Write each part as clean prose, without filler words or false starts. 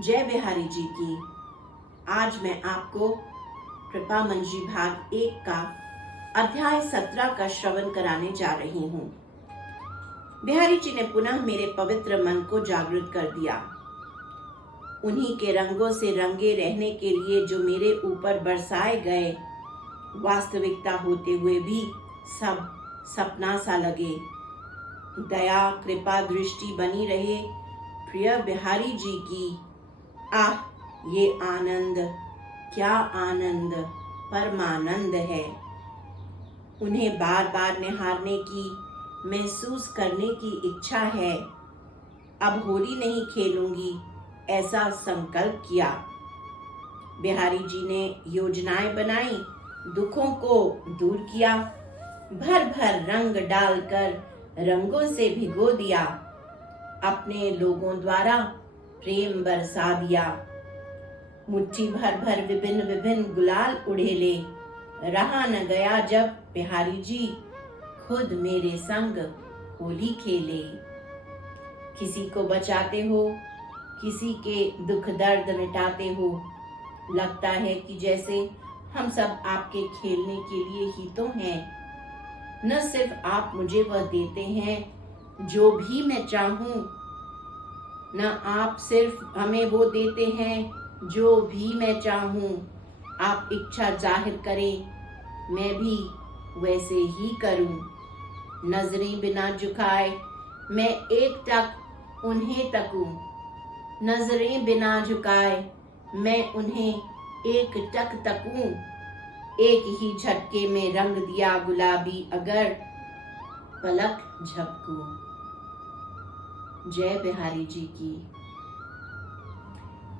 जय बिहारी जी की। आज मैं आपको कृपा मंजी भाग 1 का अध्याय 17 का श्रवण कराने जा रही हूँ। बिहारी जी ने पुनः मेरे पवित्र मन को जागृत कर दिया। उन्हीं के रंगों से रंगे रहने के लिए जो मेरे ऊपर बरसाए गए वास्तविकता होते हुए भी सब सपना सा लगे। दया कृपा दृष्टि बनी रहे प्रिय बिहारी जी की। आह, ये आनंद, क्या आनंद, परमानंद है। उन्हें बार बार निहारने की, महसूस करने की इच्छा है। अब होली नहीं खेलूंगी, ऐसा संकल्प किया। बिहारी जी ने योजनाएं बनाई, दुखों को दूर किया, भर भर रंग डालकर रंगों से भिगो दिया, अपने लोगों द्वारा प्रेम बरसा दिया। मुट्ठी भर भर विभिन्न विभिन्न गुलाल उड़ेले। रहा न गया जब बिहारी जी खुद मेरे संग होली खेले। किसी को बचाते हो, किसी के दुख दर्द मिटाते हो। लगता है कि जैसे हम सब आपके खेलने के लिए ही तो हैं। न सिर्फ आप मुझे वह देते हैं जो भी मैं चाहूं, न आप सिर्फ हमें वो देते हैं जो भी मैं चाहूं। आप इच्छा जाहिर करें, मैं भी वैसे ही करूं। नजरें बिना झुकाए मैं एक टक उन्हें तकूं। नजरें बिना झुकाए मैं उन्हें एक टक तकूं। एक ही झटके में रंग दिया गुलाबी अगर पलक झपकूं। जय बिहारी जी की।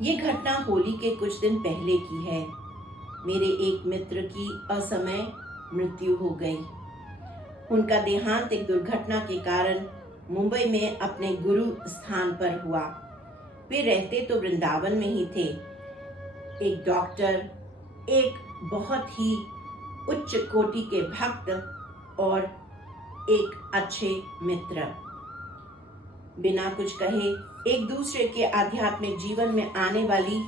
ये घटना होली के कुछ दिन पहले की है। मेरे एक मित्र की असमय मृत्यु हो गई। उनका देहांत एक दुर्घटना के कारण मुंबई में अपने गुरु स्थान पर हुआ। वे रहते तो वृंदावन में ही थे। एक डॉक्टर, एक बहुत ही उच्च कोटि के भक्त और एक अच्छे मित्र। बिना कुछ कहे एक दूसरे के आध्यात्मिक जीवन में आने वाली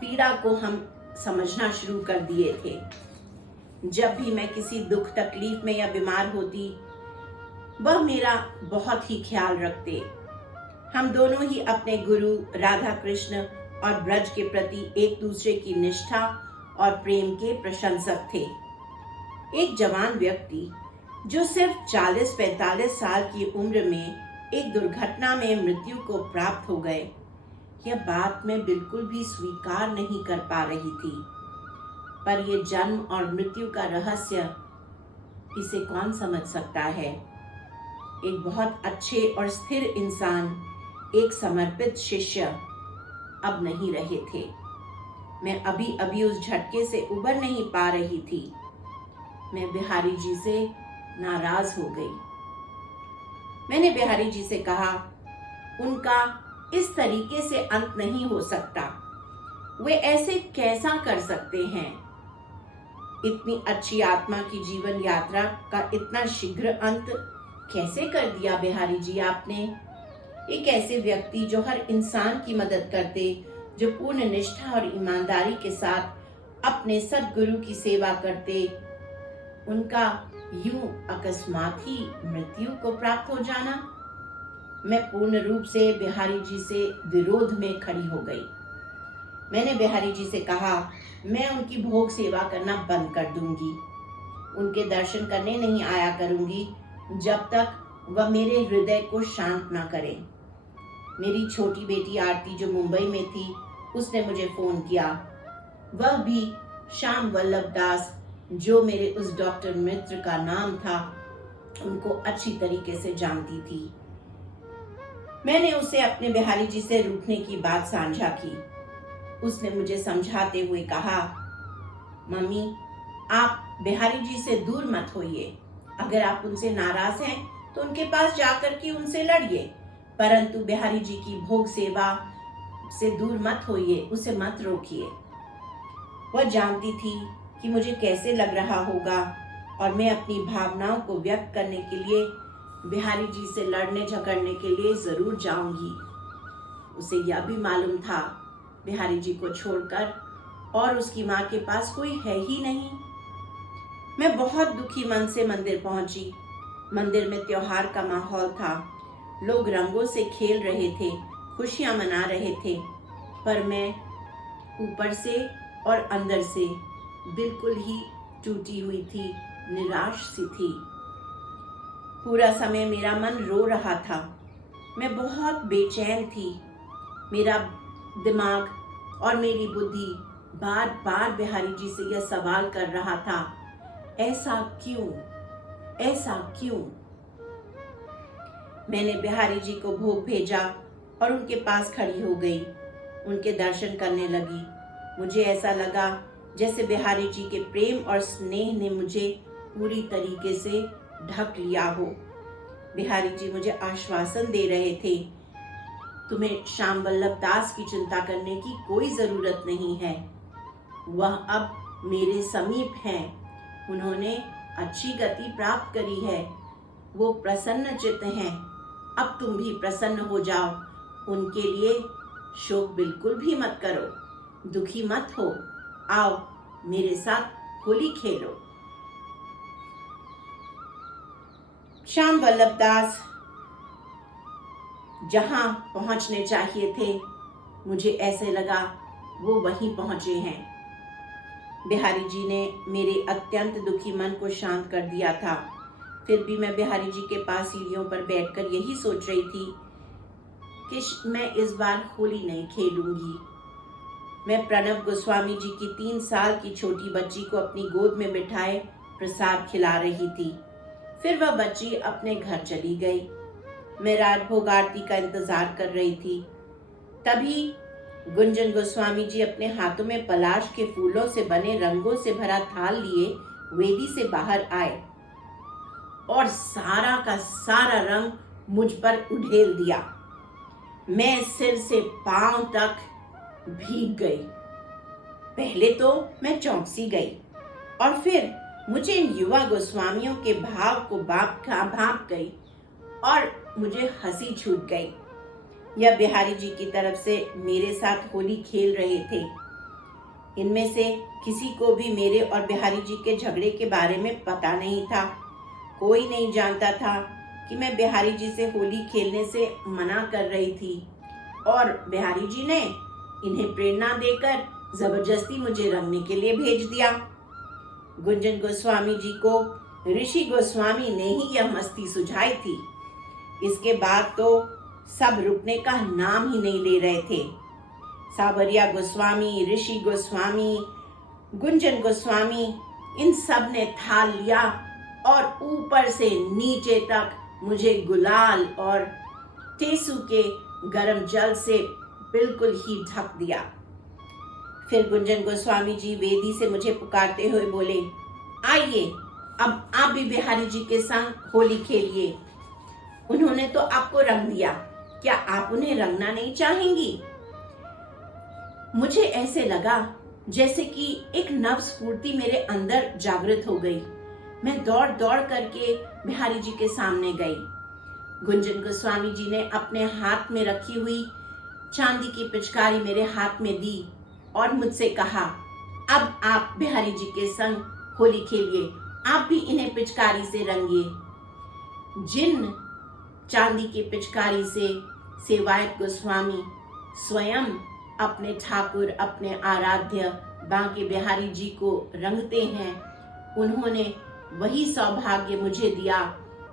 पीड़ा को हम समझना शुरू कर दिए थे। जब भी मैं किसी दुख तकलीफ में या बीमार होती, वह मेरा बहुत ही ख्याल रखते। हम दोनों ही अपने गुरु राधा कृष्ण और ब्रज के प्रति एक दूसरे की निष्ठा और प्रेम के प्रशंसक थे। एक जवान व्यक्ति जो सिर्फ 40-45 साल की उम्र में एक दुर्घटना में मृत्यु को प्राप्त हो गए, यह बात मैं बिल्कुल भी स्वीकार नहीं कर पा रही थी। पर यह जन्म और मृत्यु का रहस्य, इसे कौन समझ सकता है। एक बहुत अच्छे और स्थिर इंसान, एक समर्पित शिष्य अब नहीं रहे थे। मैं अभी अभी उस झटके से उबर नहीं पा रही थी। मैं बिहारी जी से नाराज हो गई। मैंने बिहारी जी से कहा, उनका इस तरीके से अंत नहीं हो सकता। वे ऐसे कैसा कर सकते हैं। इतनी अच्छी आत्मा की जीवन यात्रा का इतना शीघ्र अंत कैसे कर दिया बिहारी जी आपने। एक ऐसे व्यक्ति जो हर इंसान की मदद करते, जो पूर्ण निष्ठा और ईमानदारी के साथ अपने सद्गुरु की सेवा करते, उनका यूं अकस्मात ही मृत्यु को प्राप्त हो जाना। मैं पूर्ण रूप से बिहारी जी से विरोध में खड़ी हो गई। मैंने बिहारी जी से कहा, मैं उनकी भोग सेवा करना बंद कर दूंगी। उनके दर्शन करने नहीं आया करूंगी जब तक वह मेरे हृदय को शांत ना करें। मेरी छोटी बेटी आरती जो मुंबई में थी, उसने मुझे फोन किया। वह भी श्याम वल्लभ दास, जो मेरे उस डॉक्टर मित्र का नाम था, उनको अच्छी तरीके से जानती थी। मैंने उसे अपने बिहारी जी से रूठने की बात साझा की। उसने मुझे समझाते हुए कहा, मम्मी, आप बिहारी जी से दूर मत होइए। अगर आप उनसे नाराज हैं तो उनके पास जाकर के उनसे लड़िए, परंतु बिहारी जी की भोग सेवा से दूर मत होइए, उसे मत रोकिए। वह जानती थी कि मुझे कैसे लग रहा होगा और मैं अपनी भावनाओं को व्यक्त करने के लिए बिहारी जी से लड़ने झगड़ने के लिए जरूर जाऊंगी। उसे यह भी मालूम था बिहारी जी को छोड़कर और उसकी माँ के पास कोई है ही नहीं। मैं बहुत दुखी मन से मंदिर पहुंची। मंदिर में त्योहार का माहौल था। लोग रंगों से खेल रहे थे, खुशियां मना रहे थे, पर मैं ऊपर से और अंदर से बिल्कुल ही टूटी हुई थी, निराश सी थी। पूरा समय मेरा मन रो रहा था। मैं बहुत बेचैन थी। मेरा दिमाग और मेरी बुद्धि बार बार बिहारी जी से यह सवाल कर रहा था, ऐसा क्यों, ऐसा क्यों। मैंने बिहारी जी को भोग भेजा और उनके पास खड़ी हो गई। उनके दर्शन करने लगी। मुझे ऐसा लगा जैसे बिहारी जी के प्रेम और स्नेह ने मुझे पूरी तरीके से ढक लिया हो। बिहारी जी मुझे आश्वासन दे रहे थे, तुम्हें श्याम वल्लभ दास की चिंता करने की कोई जरूरत नहीं है, वह अब मेरे समीप हैं। उन्होंने अच्छी गति प्राप्त करी है, वो प्रसन्न चित्त हैं। अब तुम भी प्रसन्न हो जाओ। उनके लिए शोक बिल्कुल भी मत करो, दुखी मत हो। आओ मेरे साथ होली खेलो। श्याम वल्लभ दास जहां पहुंचने चाहिए थे, मुझे ऐसे लगा वो वहीं पहुंचे हैं। बिहारी जी ने मेरे अत्यंत दुखी मन को शांत कर दिया था। फिर भी मैं बिहारी जी के पास सीढ़ियों पर बैठकर यही सोच रही थी कि मैं इस बार होली नहीं खेलूंगी। मैं प्रणव गोस्वामी जी की 3 साल की छोटी बच्ची को अपनी गोद में बिठाए प्रसाद खिला रही थी। फिर वह बच्ची अपने घर चली गई। मैं राजभोग आरती का इंतजार कर रही थी। तभी गुंजन गोस्वामी जी अपने हाथों में पलाश के फूलों से बने रंगों से भरा थाल लिए वेदी से बाहर आए और सारा का सारा रंग मुझ पर उड़ेल दिया। मैं सिर से पांव तक भीग गई। पहले तो मैं चौंक गई और फिर मुझे इन युवा गोस्वामियों के भाव को भाप गई और मुझे हंसी छूट गई। यह बिहारी जी की तरफ से मेरे साथ होली खेल रहे थे। इनमें से किसी को भी मेरे और बिहारी जी के झगड़े के बारे में पता नहीं था। कोई नहीं जानता था कि मैं बिहारी जी से होली खेलने से मना कर रही थी और बिहारी जी ने इन्हें प्रेरणा देकर जबरदस्ती मुझे रंगने के लिए भेज दिया। गुंजन गोस्वामी जी को ऋषि गोस्वामी ने ही यह मस्ती सुझाई थी। इसके बाद तो सब रुकने का नाम ही नहीं ले रहे थे। सावरिया गोस्वामी, ऋषि गोस्वामी, गुंजन गोस्वामी, इन सब ने थाल लिया और ऊपर से नीचे तक मुझे गुलाल और टेसू के गरम जल से बिल्कुल ही ढक दिया। फिर गुंजन गोस्वामी जी वेदी से मुझे पुकारते हुए बोले, आइए अब आप भी बिहारी जी के संग होली खेलिए। उन्होंने तो आपको रंग दिया, क्या आप उन्हें रंगना नहीं चाहेंगी? मुझे ऐसे लगा जैसे कि एक नव स्फूर्ति मेरे अंदर जागृत हो गई। मैं दौड़ दौड़ करके बिहारी जी के सामने गई। गुंजन गोस्वामी जी ने अपने हाथ में रखी हुई चांदी की पिचकारी मेरे हाथ में दी और मुझसे कहा, अब आप बिहारी जी के संग होली खेलिए, आप भी इन्हें पिचकारी से रंगिए। जिन चांदी की पिचकारी से सेवायत गोस्वामी स्वयं अपने ठाकुर, अपने आराध्य बांके बिहारी जी को रंगते हैं, उन्होंने वही सौभाग्य मुझे दिया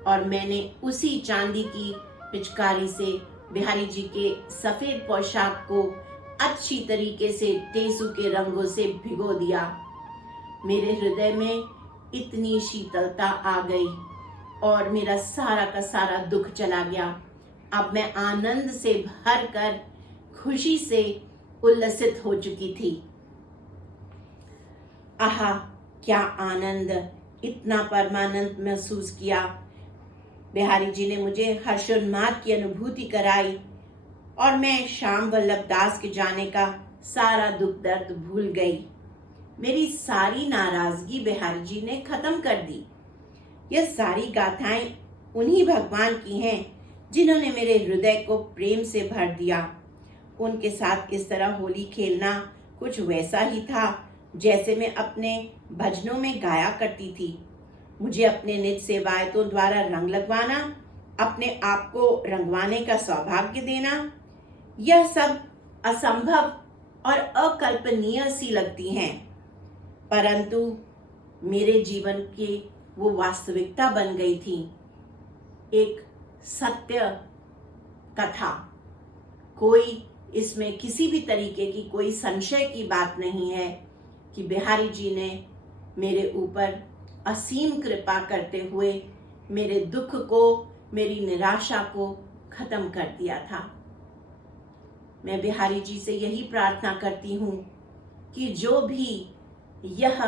और मैंने उसी चांदी की पिचकारी से बिहारी जी के सफेद पोशाक को अच्छी तरीके से टेसू के रंगों से भिगो दिया। मेरे हृदय में इतनी शीतलता आ गई और मेरा सारा का सारा दुख चला गया। अब मैं आनंद से भरकर खुशी से उल्लसित हो चुकी थी। आहा, क्या आनंद, इतना परमानंद महसूस किया। बिहारी जी ने मुझे हर्षोन्माद की अनुभूति कराई और मैं श्याम वल्लभ दास के जाने का सारा दुख दर्द भूल गई। मेरी सारी नाराजगी बिहारी जी ने खत्म कर दी। यह सारी गाथाएं उन्हीं भगवान की हैं जिन्होंने मेरे हृदय को प्रेम से भर दिया। उनके साथ इस तरह होली खेलना कुछ वैसा ही था जैसे मैं अपने भजनों में गाया करती थी। मुझे अपने निज सेवायतों द्वारा रंग लगवाना, अपने आप को रंगवाने का सौभाग्य देना, यह सब असंभव और अकल्पनीय सी लगती हैं, परंतु मेरे जीवन की वो वास्तविकता बन गई थी। एक सत्य कथा, कोई इसमें किसी भी तरीके की कोई संशय की बात नहीं है कि बिहारी जी ने मेरे ऊपर असीम कृपा करते हुए मेरे दुख को, मेरी निराशा को खत्म कर दिया था। मैं बिहारी जी से यही प्रार्थना करती हूँ कि जो भी यह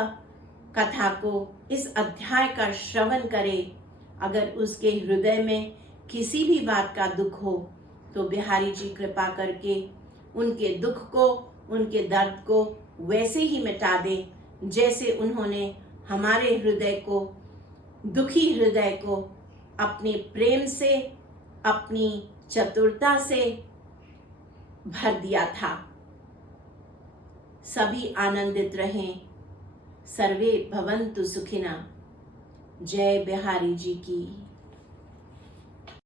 कथा को, इस अध्याय का श्रवण करे, अगर उसके हृदय में किसी भी बात का दुख हो तो बिहारी जी कृपा करके उनके दुख को, उनके दर्द को वैसे ही मिटा दे जैसे उन्होंने हमारे हृदय को, दुखी हृदय को अपने प्रेम से, अपनी चतुरता से भर दिया था। सभी आनंदित रहें। सर्वे भवन्तु सुखिनः। जय बिहारी जी की।